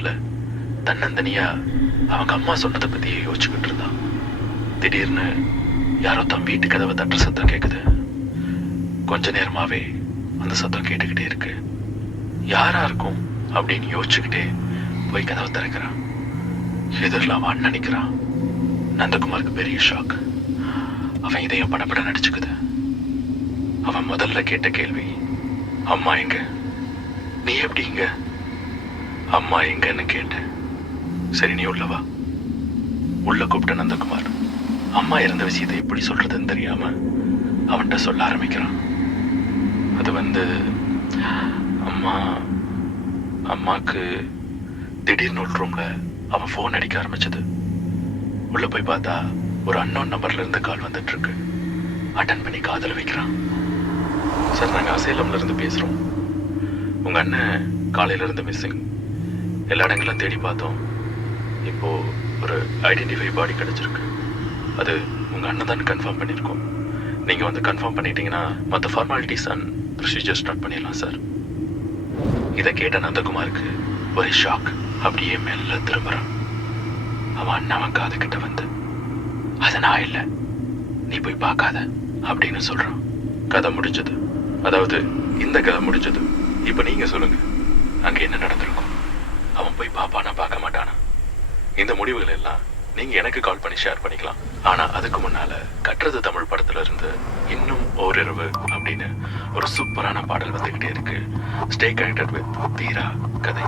வீட்டுல தன்னந்தனியா அவங்க அம்மா சொன்னதை பற்றியே யோசிச்சுக்கிட்டு இருந்தான் திடீர்னு யாரோ தன் வீட்டு கதவை தட்டுற சத்தம் கேட்குது கொஞ்ச நேரமாவே அந்த சத்தம் கேட்டுக்கிட்டே இருக்கு. யாரா இருக்கும் அப்படின்னு யோசிச்சுக்கிட்டே போய் கதவை திறக்கிறான் எதிரில் அவன் அண்ணன் நினைக்கிறான்? நந்தகுமாருக்கு பெரிய ஷாக் அவன் இதயம் படப்பட நடிச்சுக்குது. அவன் முதல்ல கேட்ட கேள்வி அம்மா எங்க? நீ எப்படிங்க அம்மா எங்கன்னு கேட்டேன். சரி நீ உள்ளவா உள்ள கூப்பிட்ட நந்தகுமார் அம்மா இறந்த விஷயத்தை எப்படி சொல்றதுன்னு தெரியாம அவன்கிட்ட சொல்ல ஆரம்பிக்கிறான். அது வந்து அம்மா அம்மாக்கு திடீர்னு ஒரு ரூம்ல அவன் ஃபோன் அடிக்க ஆரம்பிச்சது. உள்ள போய் பார்த்தா ஒரு அன்னோன் நம்பர்ல இருந்து கால் வந்துட்டு இருக்கு அட்டன் பண்ணி காதல வைக்கிறான். சார் நாங்கள் சேலம்ல இருந்து பேசுறோம். உங்க அண்ணன் காலையில இருந்து மிஸ்ஸிங் எல்லா இடங்களும் தேடி பார்த்தோம். இப்போ ஒரு ஐடென்டிஃபை பாடி கிடச்சிருக்கு. அது உங்கள் அண்ணன் தான் கன்ஃபார்ம் பண்ணியிருக்கோம். நீங்கள் வந்து கன்ஃபார்ம் பண்ணிட்டீங்கன்னா மற்ற ஃபார்மாலிட்டிஸ் அண்ட் ப்ரொசீஜர் ஸ்டார்ட் பண்ணிடலாம் சார் இதை கேட்ட நந்தகுமாருக்கு ஒரே ஷாக் அப்படியே மெல்ல திரும்புறான். அவன் அண்ணன் காது கிட்ட வந்து அது நான் இல்லை. நீ போய் பார்க்காத அப்படின்னு சொல்றான். கதை முடிஞ்சது. அதாவது இந்த கதை முடிஞ்சது. இப்போ நீங்கள் சொல்லுங்க. அங்கே என்ன நடந்திருக்கும்? போய் பாப்பானா பார்க்க மாட்டானா? இந்த முடிவுகள் எல்லாம் நீங்க எனக்கு கால் பண்ணி ஷேர் பண்ணிக்கலாம். ஆனா அதுக்கு முன்னால கட்டுறது தமிழ் படத்துல இருந்து இன்னும் ஓரிரவு அப்படின்னு ஒரு சூப்பரான பாடல் வந்துகிட்டே இருக்கு. ஸ்டே கனெக்டட் வித் தீரா கதை.